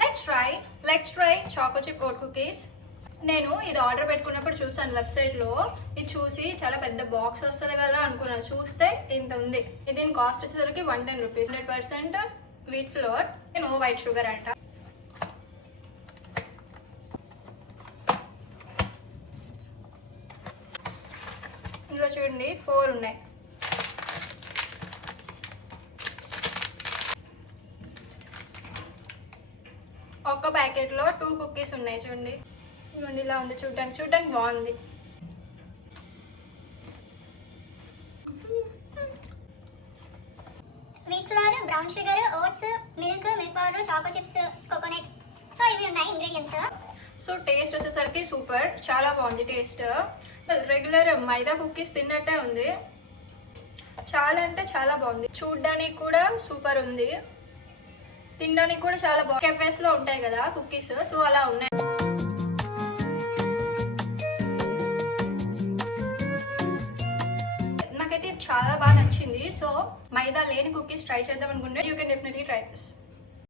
Let's try choco chip oat cookies. నేను ఇది order పెట్టుకున్నప్పుడు చూసాను వెబ్సైట్లో. ఇది చూసి చాలా పెద్ద బాక్స్ వస్తుంది కదా అనుకున్నాను. చూస్తే ఇంత ఉంది. దీని కాస్ట్ వచ్చేసరికి 110 rupees. 100% wheat flour, no white sugar అంట. ఇందులో చూడండి 4 ఉన్నాయి. ఒక్క ప్యాకెట్లో 2 కుకీస్ ఉన్నాయి. చూడండి ఇవ్వండి, ఇలా ఉంది. చూడడానికి బాగుంది. Wheat flour, brown sugar, oats, milk powder, choco chips, coconut. So ఇవి ఉన్నాయి ఇంగ్రీడియంట్స్. సో టేస్ట్ వచ్చేసరికి సూపర్, చాలా బాగుంది టేస్ట్. రెగ్యులర్ మైదా కుకీస్ తిన్నట్టే ఉంది. చాలా అంటే చాలా బాగుంది. చూడ్డానికి కూడా సూపర్ ఉంది, తినడానికి కూడా చాలా బాగుంది. కెఫేస్లో ఉంటాయి కదా కుకీస్, సో అలా ఉన్నాయి. నాకైతే ఇది చాలా బాగా నచ్చింది. సో మైదా లేని కుకీస్ ట్రై చేద్దాం అనుకుంటే you can definitely try this.